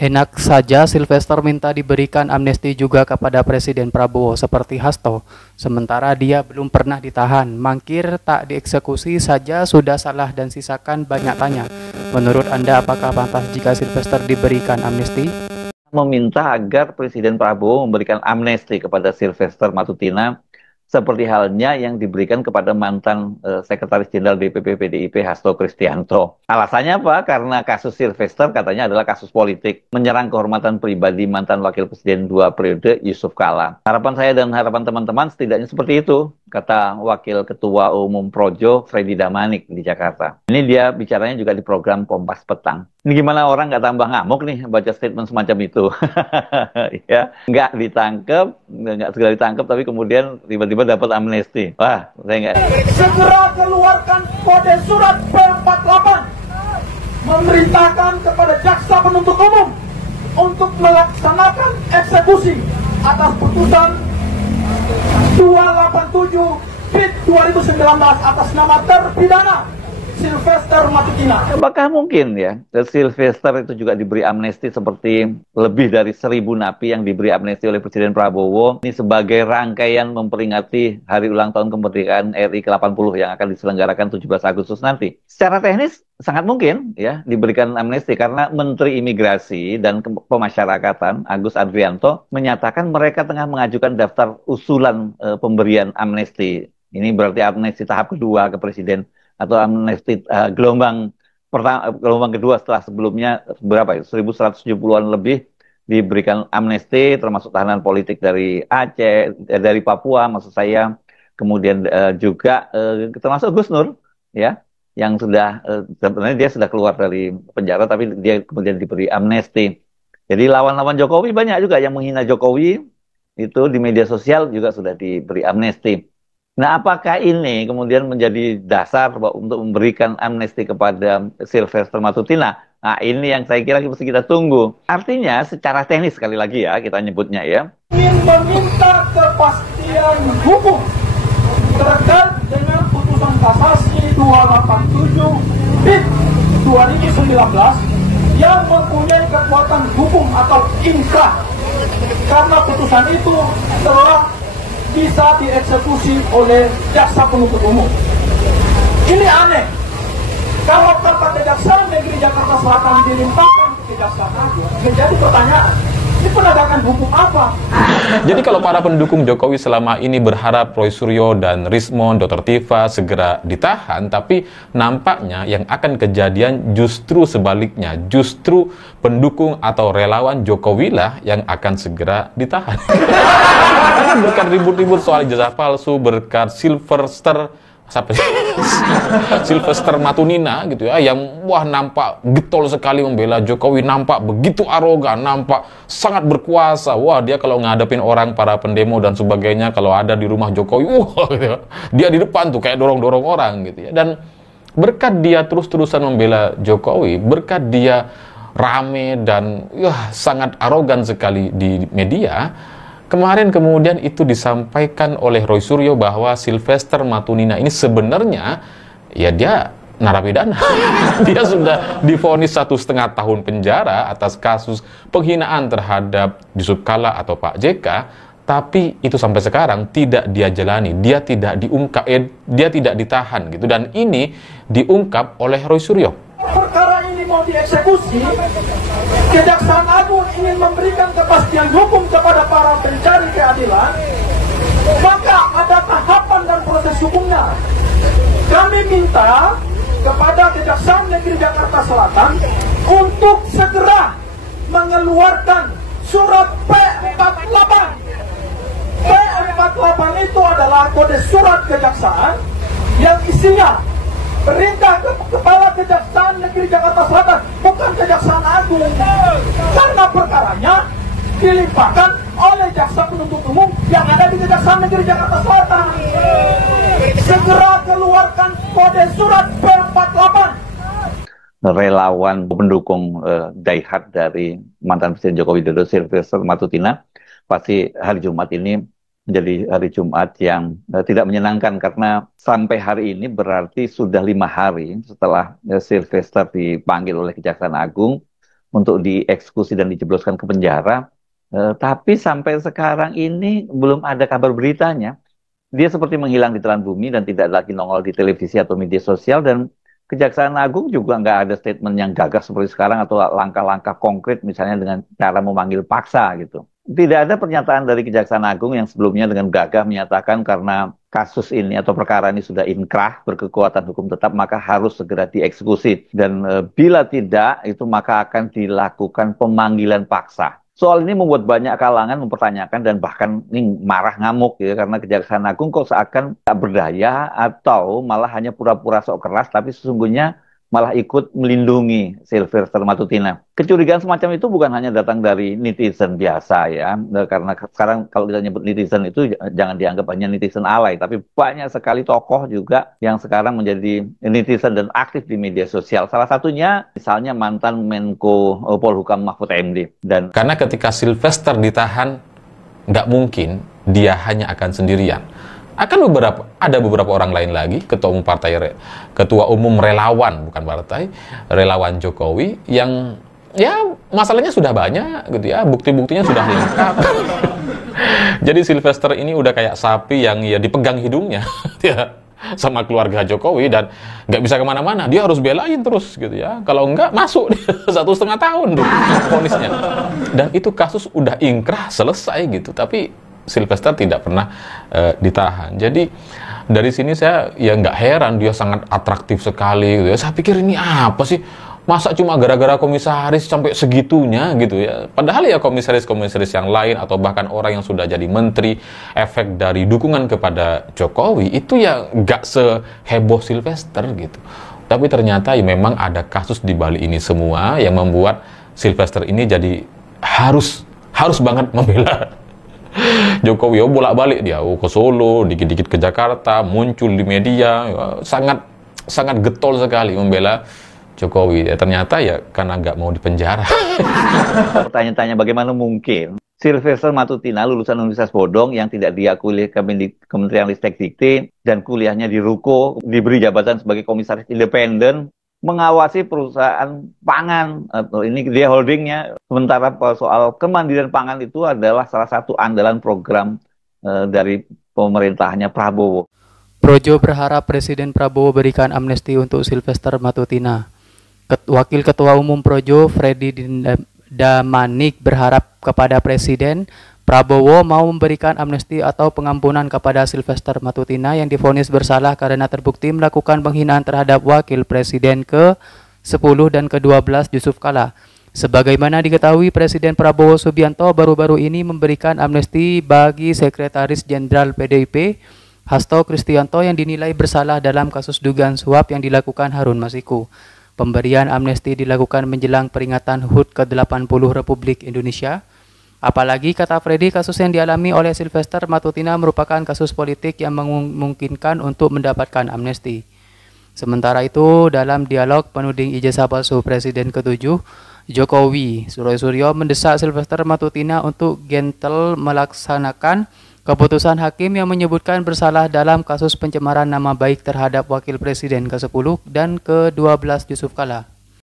Enak saja Sylvester minta diberikan amnesti juga kepada Presiden Prabowo seperti Hasto, sementara dia belum pernah ditahan. Mangkir tak dieksekusi saja sudah salah dan sisakan banyak tanya. Menurut Anda apakah pantas jika Sylvester diberikan amnesti? Meminta agar Presiden Prabowo memberikan amnesti kepada Sylvester Matutina seperti halnya yang diberikan kepada mantan Sekretaris Jenderal DPP PDIP Hasto Kristianto. Alasannya apa? Karena kasus Sylvester katanya adalah kasus politik, menyerang kehormatan pribadi mantan Wakil Presiden 2 periode Yusuf Kala. Harapan saya dan harapan teman-teman setidaknya seperti itu, kata Wakil Ketua Umum Projo Freddy Damanik di Jakarta. Ini dia bicaranya juga di program Kompas Petang. Ini gimana orang nggak tambah ngamuk nih baca statement semacam itu. Ya, nggak ditangkep, nggak segera ditangkep, tapi kemudian tiba-tiba dapat amnesti. Wah, saya nggak. Segera keluarkan kode surat P48 memerintahkan kepada jaksa penuntut umum untuk melaksanakan eksekusi atas putusan 287/2019 atas nama terpidana Sylvester Matutina. Apakah mungkin ya Sylvester itu juga diberi amnesti seperti lebih dari 1.000 napi yang diberi amnesti oleh Presiden Prabowo ini sebagai rangkaian memperingati Hari Ulang Tahun Kemerdekaan RI ke-80 yang akan diselenggarakan 17 Agustus nanti? Secara teknis sangat mungkin ya diberikan amnesti karena Menteri Imigrasi dan Pemasyarakatan Agus Andrianto menyatakan mereka tengah mengajukan daftar usulan pemberian amnesti. Ini berarti amnesti tahap kedua ke Presiden atau amnesti gelombang kedua setelah sebelumnya berapa ya 1.170-an lebih diberikan amnesti termasuk tahanan politik dari Aceh, dari Papua maksud saya, kemudian juga termasuk Gus Nur ya yang sudah sebenarnya dia sudah keluar dari penjara tapi dia kemudian diberi amnesti. Jadi lawan-lawan Jokowi banyak juga yang menghina Jokowi itu di media sosial juga sudah diberi amnesti. Nah, apakah ini kemudian menjadi dasar untuk memberikan amnesti kepada Sylvester Matutina? Nah, ini yang saya kira mesti kita tunggu. Artinya, secara teknis sekali lagi ya, kita nyebutnya ya. Ingin meminta kepastian hukum terkait dengan putusan kasasi 287/2019 yang mempunyai kekuatan hukum atau inkrah. Karena putusan itu telah bisa dieksekusi oleh jaksa penuntut umum. Ini aneh. Kalau kata Kejaksaan Negeri Jakarta Selatan dilimpahkan ke Kejaksaan Agung, menjadi pertanyaan, ini penegakan hukum apa? Jadi kalau para pendukung Jokowi selama ini berharap Roy Suryo dan Rismon, Dr. Tiva segera ditahan, tapi nampaknya yang akan kejadian justru sebaliknya. Justru pendukung atau relawan Jokowi lah yang akan segera ditahan. Karena berkat ribut-ribut soal ijazah palsu, berkat Sylvester Matutina gitu ya, yang wah nampak getol sekali membela Jokowi, nampak begitu arogan, nampak sangat berkuasa. Wah, dia kalau ngadepin orang, para pendemo dan sebagainya, kalau ada di rumah Jokowi, wah gitu ya, dia di depan tuh kayak dorong-dorong orang gitu ya. Dan berkat dia terus-terusan membela Jokowi, berkat dia rame dan sangat arogan sekali di media, kemarin kemudian itu disampaikan oleh Roy Suryo bahwa Sylvester Matutina ini sebenarnya ya dia narapidana. Dia sudah divonis 1,5 tahun penjara atas kasus penghinaan terhadap Yusuf Kala atau Pak JK, tapi itu sampai sekarang tidak dia jalani, dia tidak diungkap, dia tidak ditahan gitu, dan ini diungkap oleh Roy Suryo. Perkara ini mau dieksekusi, Kejaksaan Agung ingin memberikan kepastian hukum kepada para pencari keadilan, maka ada tahapan dan proses hukumnya. Kami minta kepada Kejaksaan Negeri Jakarta Selatan untuk segera mengeluarkan surat P48. P48 itu adalah kode surat kejaksaan yang isinya perintah Kepala Kejaksaan Negeri Jakarta Selatan, bukan Kejaksaan Agung. Karena perkaranya dilimpahkan oleh jaksa penuntut umum yang ada di Kejaksaan Negeri Jakarta Selatan. Segera keluarkan kode surat P48. Relawan pendukung diehard dari mantan Presiden Joko Widodo, Sylvester Matutina, pasti hari Jumat ini menjadi hari Jumat yang tidak menyenangkan, karena sampai hari ini berarti sudah 5 hari setelah Sylvester dipanggil oleh Kejaksaan Agung untuk dieksekusi dan dijebloskan ke penjara. Tapi sampai sekarang ini belum ada kabar beritanya. Dia seperti menghilang di telan bumi dan tidak lagi nongol di televisi atau media sosial, dan Kejaksaan Agung juga nggak ada statement yang gagah seperti sekarang atau langkah-langkah konkret misalnya dengan cara memanggil paksa gitu. Tidak ada pernyataan dari Kejaksaan Agung yang sebelumnya dengan gagah menyatakan karena kasus ini atau perkara ini sudah inkrah berkekuatan hukum tetap maka harus segera dieksekusi, dan bila tidak itu maka akan dilakukan pemanggilan paksa. Soal ini membuat banyak kalangan mempertanyakan dan bahkan ini marah ngamuk ya, karena Kejaksaan Agung kok seakan tak berdaya atau malah hanya pura-pura sok keras tapi sesungguhnya malah ikut melindungi Sylvester Matutina. Kecurigaan semacam itu bukan hanya datang dari netizen biasa ya, karena sekarang kalau kita nyebut netizen itu jangan dianggap hanya netizen alay, tapi banyak sekali tokoh juga yang sekarang menjadi netizen dan aktif di media sosial. Salah satunya misalnya mantan Menko Polhukam Mahfud MD. Dan karena ketika Sylvester ditahan, nggak mungkin dia hanya akan sendirian. Akan ada beberapa orang lain lagi, ketua umum relawan, bukan partai, relawan Jokowi yang ya masalahnya sudah banyak gitu ya, bukti-buktinya sudah lengkap. Jadi Sylvester ini udah kayak sapi yang ya dipegang hidungnya ya, sama keluarga Jokowi dan nggak bisa kemana-mana, dia harus belain terus gitu ya, kalau nggak masuk 1,5 tahun tuh vonisnya. Dan itu kasus udah ingkrah selesai gitu, tapi Sylvester tidak pernah ditahan. Jadi dari sini saya ya nggak heran dia sangat atraktif sekali gitu ya. Saya pikir ini apa sih? Masa cuma gara-gara komisaris sampai segitunya gitu ya. Padahal ya komisaris-komisaris yang lain atau bahkan orang yang sudah jadi menteri, efek dari dukungan kepada Jokowi itu ya nggak seheboh Sylvester gitu. Tapi ternyata ya memang ada kasus di balik ini semua yang membuat Sylvester ini jadi harus banget membela Jokowi. Bolak-balik dia ke Solo, dikit-dikit ke Jakarta, muncul di media, sangat getol sekali membela Jokowi. Ya, ternyata ya karena nggak mau dipenjara. Pertanyaan-tanya bagaimana mungkin Sylvester Matutina lulusan Universitas Bodong yang tidak diakui Kementerian Ristek-Dikti dan kuliahnya di Ruko, diberi jabatan sebagai komisaris independen mengawasi perusahaan pangan, atau ini dia holdingnya, sementara soal kemandirian pangan itu adalah salah satu andalan program dari pemerintahnya Prabowo. Projo berharap Presiden Prabowo berikan amnesti untuk Sylvester Matutina. Wakil Ketua Umum Projo, Freddy Damanik, berharap kepada Presiden Prabowo mau memberikan amnesti atau pengampunan kepada Sylvester Matutina yang divonis bersalah karena terbukti melakukan penghinaan terhadap Wakil Presiden ke-10 dan ke-12 Yusuf Kala. Sebagaimana diketahui, Presiden Prabowo Subianto baru-baru ini memberikan amnesti bagi Sekretaris Jenderal PDIP Hasto Kristianto yang dinilai bersalah dalam kasus dugaan suap yang dilakukan Harun Masiku. Pemberian amnesti dilakukan menjelang peringatan HUT ke-80 Republik Indonesia. Apalagi, kata Freddy, kasus yang dialami oleh Sylvester Matutina merupakan kasus politik yang memungkinkan untuk mendapatkan amnesti. Sementara itu, dalam dialog penuding ijazah palsu Presiden ke-7, Jokowi Suryo mendesak Sylvester Matutina untuk gentle melaksanakan keputusan hakim yang menyebutkan bersalah dalam kasus pencemaran nama baik terhadap Wakil Presiden ke-10 dan ke-12 Yusuf Kala.